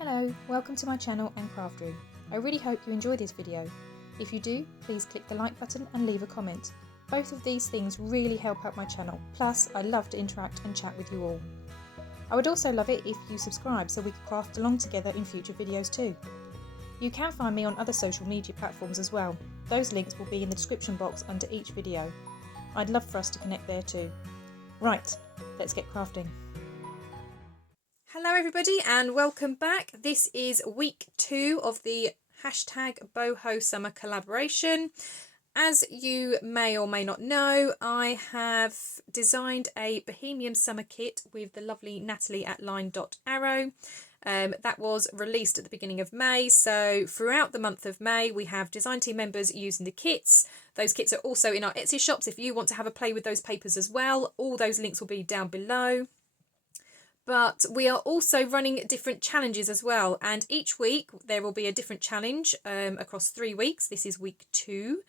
Hello, welcome to my channel and craft room. I really hope you enjoy this video. If you do, please click the like button and leave a comment. Both of these things really help out my channel, plus I love to interact and chat with you all. I would also love it if you subscribe so we could craft along together in future videos too. You can find me on other social media platforms as well. Those links will be in the description box under each video. I'd love for us to connect there too. Right, let's get crafting. Hello everybody and welcome back. This is week 2 of the #boho summer collaboration. As you may or may not know, I have designed a Bohemian summer kit with the lovely Nathalie at LineDotArrow. That was released at the beginning of May, so throughout the month of May we have design team members using the kits. Those kits are also in our Etsy shops if you want to have a play with those papers as well. All those links will be down below. But we are also running different challenges as well, and each week there will be a different challenge across 3 weeks. This is week 2.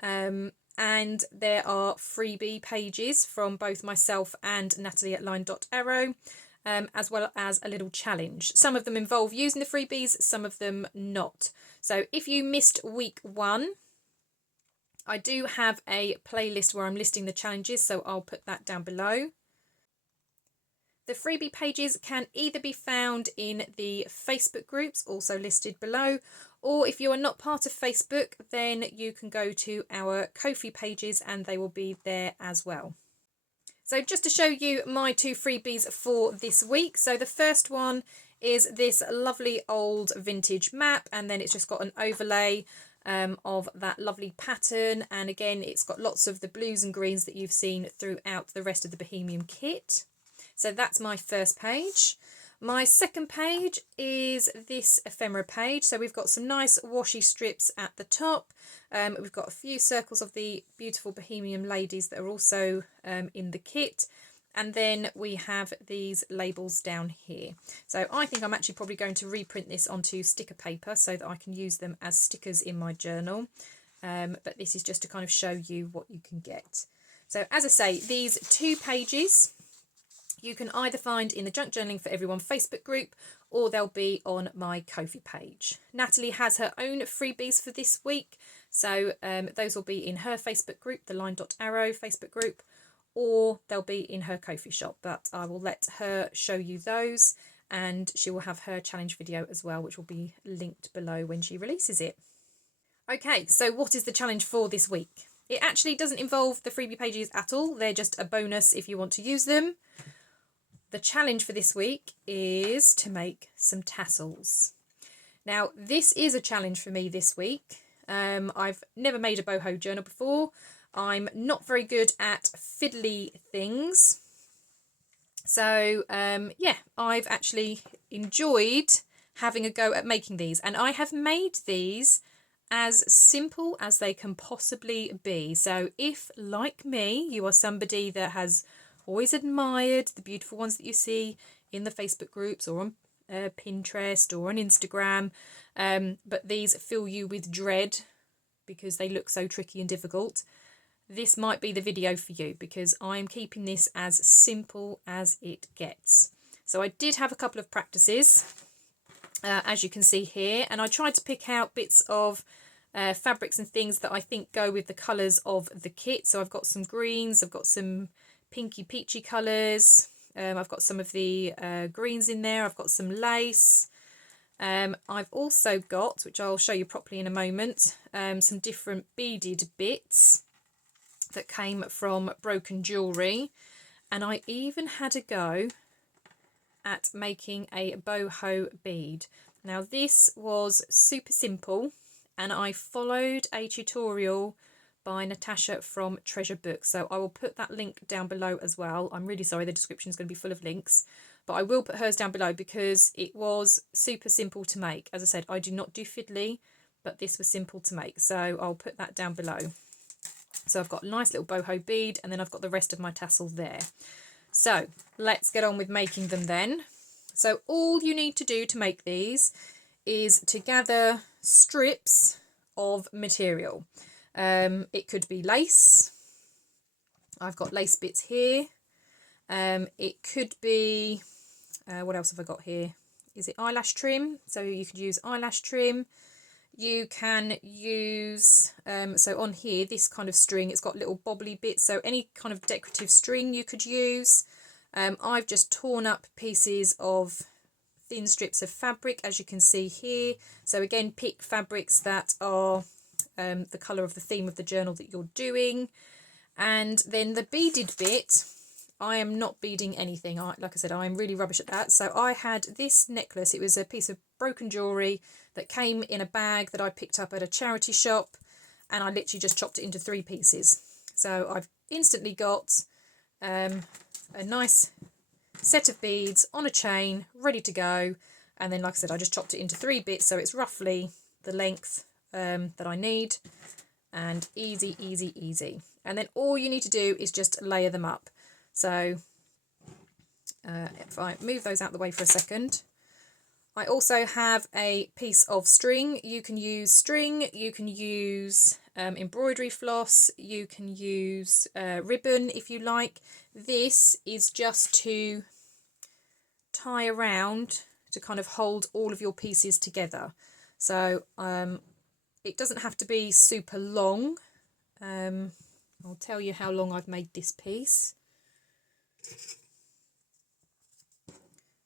And there are freebie pages from both myself and Nathalie at LineDotArrow, as well as a little challenge. Some of them involve using the freebies, some of them not. So if you missed week 1, I do have a playlist where I'm listing the challenges, so I'll put that down below. The freebie pages can either be found in the Facebook groups, also listed below, or if you are not part of Facebook, then you can go to our Kofi pages and they will be there as well. So just to show you my 2 freebies for this week. So the first one is this lovely old vintage map, and then it's just got an overlay of that lovely pattern. And again, it's got lots of the blues and greens that you've seen throughout the rest of the Bohemian kit. So that's my first page. My second page is this ephemera page. So we've got some nice washi strips at the top. We've got a few circles of the beautiful Bohemian ladies that are also in the kit. And then we have these labels down here. So I think I'm actually probably going to reprint this onto sticker paper so that I can use them as stickers in my journal. But this is just to kind of show you what you can get. So as I say, these 2 pages you can either find in the Junk Journaling for Everyone Facebook group, or they'll be on my Kofi page. Nathalie has her own freebies for this week, so those will be in her Facebook group, the LineDotArrow Facebook group, or they'll be in her Kofi shop, but I will let her show you those, and she will have her challenge video as well, which will be linked below when she releases it. Okay, so what is the challenge for this week? It actually doesn't involve the freebie pages at all. They're just a bonus if you want to use them. The challenge for this week is to make some tassels. Now, this is a challenge for me this week. I've never made a boho journal before. I'm not very good at fiddly things. So, yeah, I've actually enjoyed having a go at making these. And I have made these as simple as they can possibly be. So if, like me, you are somebody that has always admired the beautiful ones that you see in the Facebook groups or on Pinterest or on Instagram, but these fill you with dread because they look so tricky and difficult, this might be the video for you, because I'm keeping this as simple as it gets. So I did have a couple of practices, as you can see here, and I tried to pick out bits of fabrics and things that I think go with the colours of the kit. So I've got some greens, I've got some pinky peachy colours, I've got some of the greens in there, I've got some lace, I've also got, which I'll show you properly in a moment, some different beaded bits that came from broken jewellery, and I even had a go at making a boho bead. Now this was super simple, and I followed a tutorial by Natasha from Treasure Books, so I will put that link down below as well. I'm really sorry, the description is going to be full of links, but I will put hers down below because it was super simple to make. As I said, I do not do fiddly, but this was simple to make, so I'll put that down below. So I've got a nice little boho bead, and then I've got the rest of my tassel there. So let's get on with making them then. So all you need to do to make these is to gather strips of material. It could be lace. I've got lace bits here. It could be, what else have I got here? is it eyelash trim? So you could use eyelash trim. You can use, so on here, this kind of string, it's got little bobbly bits, so any kind of decorative string you could use. I've just torn up pieces of thin strips of fabric, as you can see here. So again, pick fabrics that are the colour of the theme of the journal that you're doing. And then the beaded bit, I am not beading anything. Like I said, I am really rubbish at that. So I had this necklace. It was a piece of broken jewellery that came in a bag that I picked up at a charity shop, and I literally just chopped it into 3 pieces. So I've instantly got a nice set of beads on a chain ready to go. And then, like I said, I just chopped it into 3 bits, so it's roughly the length that I need. And easy, easy, easy. And then all you need to do is just layer them up. So if I move those out the way for a second, I also have a piece of string. You can use string, you can use embroidery floss, you can use ribbon if you like. This is just to tie around to kind of hold all of your pieces together. So it doesn't have to be super long. I'll tell you how long I've made this piece.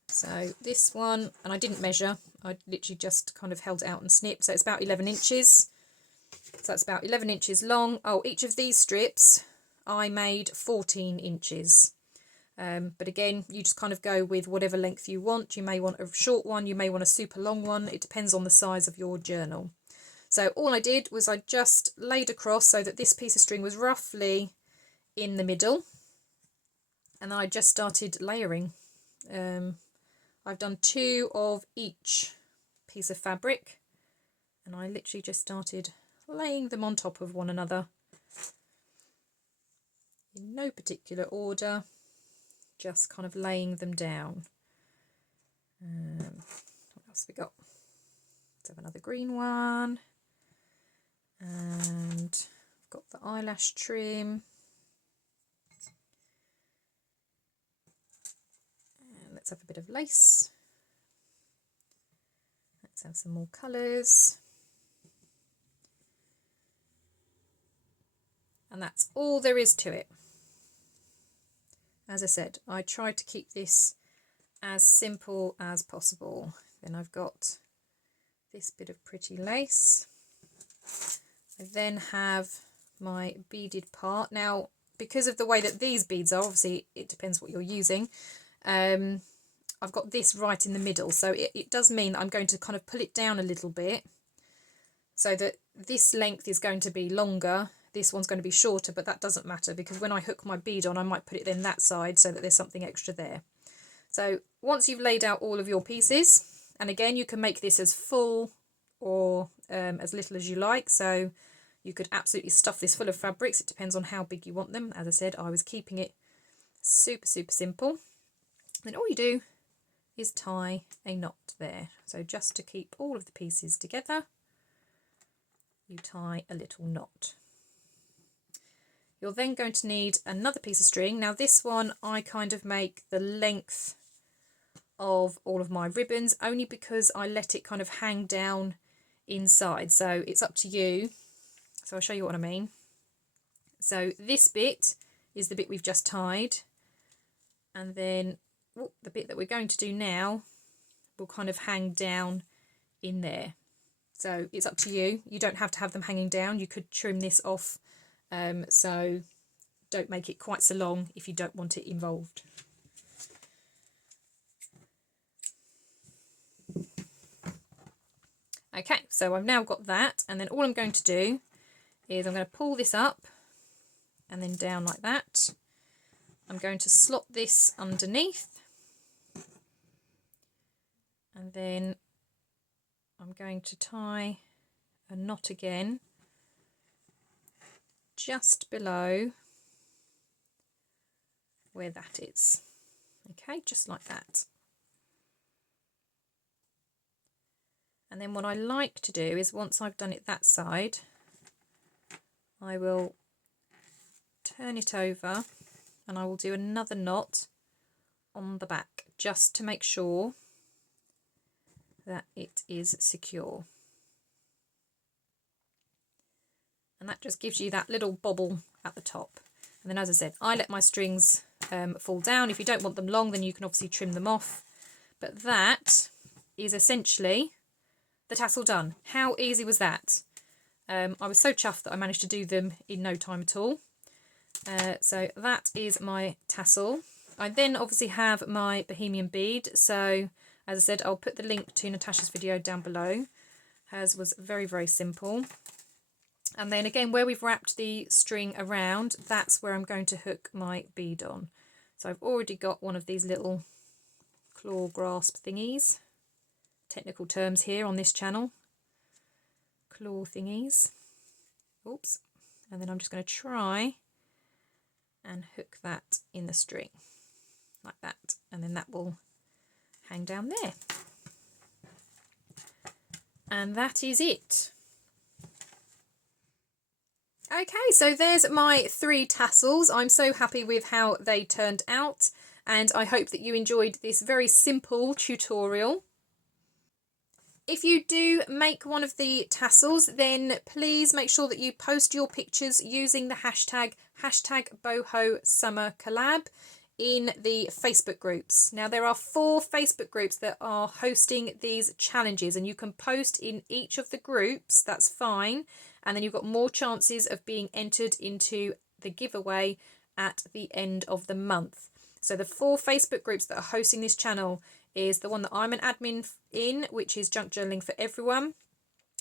So this one, and I didn't measure, I literally just kind of held it out and snipped. So it's about 11 inches. So that's about 11 inches long. Oh, each of these strips I made 14 inches. But again, you just kind of go with whatever length you want. You may want a short one, you may want a super long one. It depends on the size of your journal. So all I did was I just laid across so that this piece of string was roughly in the middle. And then I just started layering. I've done 2 of each piece of fabric. And I literally just started laying them on top of one another. In no particular order. Just kind of laying them down. What else have we got? Let's have another green one. And I've got the eyelash trim. And let's have a bit of lace. Let's have some more colours. And that's all there is to it. As I said, I try to keep this as simple as possible. Then I've got this bit of pretty lace. I then have my beaded part. Now, because of the way that these beads are, obviously it depends what you're using, I've got this right in the middle. So it does mean that I'm going to kind of pull it down a little bit so that this length is going to be longer. This one's going to be shorter, but that doesn't matter because when I hook my bead on, I might put it then that side so that there's something extra there. So once you've laid out all of your pieces, and again, you can make this as full or as little as you like. So you could absolutely stuff this full of fabrics. It depends on how big you want them. As I said, I was keeping it super, super simple. Then all you do is tie a knot there. So just to keep all of the pieces together, you tie a little knot. You're then going to need another piece of string. Now this one, I kind of make the length of all of my ribbons only because I let it kind of hang down inside. So it's up to you. So I'll show you what I mean. So this bit is the bit we've just tied. And then the bit that we're going to do now will kind of hang down in there. So it's up to you. You don't have to have them hanging down. You could trim this off. So don't make it quite so long if you don't want it involved. Okay, so I've now got that, and then all I'm going to do is I'm going to pull this up and then down like that. I'm going to slot this underneath, and then I'm going to tie a knot again just below where that is. Okay, just like that. And then what I like to do is once I've done it that side, I will turn it over and I will do another knot on the back just to make sure that it is secure. And that just gives you that little bobble at the top. And then, as I said, I let my strings fall down. If you don't want them long, then you can obviously trim them off. But that is essentially the tassel done. How easy was that? I was so chuffed that I managed to do them in no time at all. So that is my tassel. I then obviously have my Bohemian bead. So as I said, I'll put the link to Natasha's video down below. Hers was very, very simple. And then again, where we've wrapped the string around, that's where I'm going to hook my bead on. So I've already got one of these little claw grasp thingies. Technical terms here on this channel. Claw thingies. Oops. And then I'm just going to try and hook that in the string like that. And then that will hang down there. And that is it. Okay, so there's my 3 tassels. I'm so happy with how they turned out, and I hope that you enjoyed this very simple tutorial. If you do make one of the tassels, then please make sure that you post your pictures using the hashtag #BohoSummerCollab in the Facebook groups. Now there are 4 Facebook groups that are hosting these challenges, and you can post in each of the groups, that's fine, and then you've got more chances of being entered into the giveaway at the end of the month. So the 4 Facebook groups that are hosting this channel is the one that I'm an admin in, which is Junk Journaling for Everyone.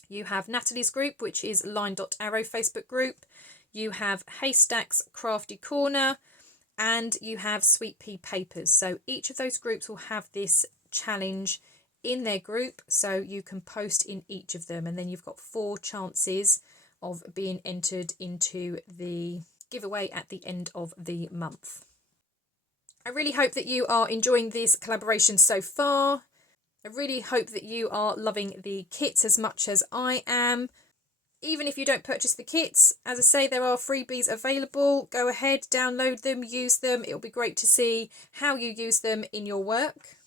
You have Nathalie's group, which is LineDotArrow Facebook group. You have Haystack's Crafty Corner, and you have Sweet Pea Papers. So each of those groups will have this challenge in their group, so you can post in each of them, and then you've got 4 chances of being entered into the giveaway at the end of the month. I really hope that you are enjoying this collaboration so far. I really hope that you are loving the kits as much as I am. Even if you don't purchase the kits, as I say, there are freebies available. Go ahead, download them, use them. It'll be great to see how you use them in your work.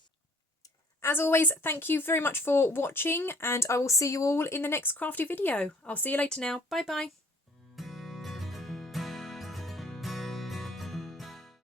As always, thank you very much for watching, and I will see you all in the next crafty video. I'll see you later now. Bye bye.